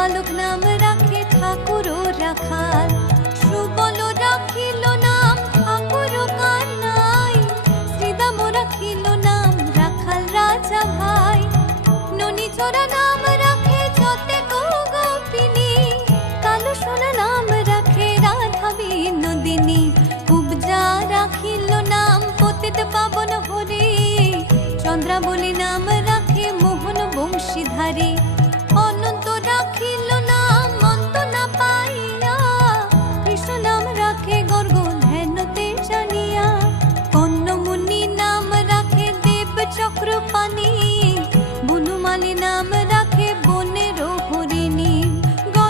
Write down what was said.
বালক নাম রাখে ঠাকুর ও রাখাল, সুবল রাখিল নাম ঠাকুর কানাই, শ্রীদাম রাখিল নাম রাখাল রাজা ভাই, ননীচরা নাম রাখে যতে গোপিনী, কালো সোনা নাম রাখে রাধা বিনোদিনী, কুবজা রাখিল নাম পতিত পাবন হরে,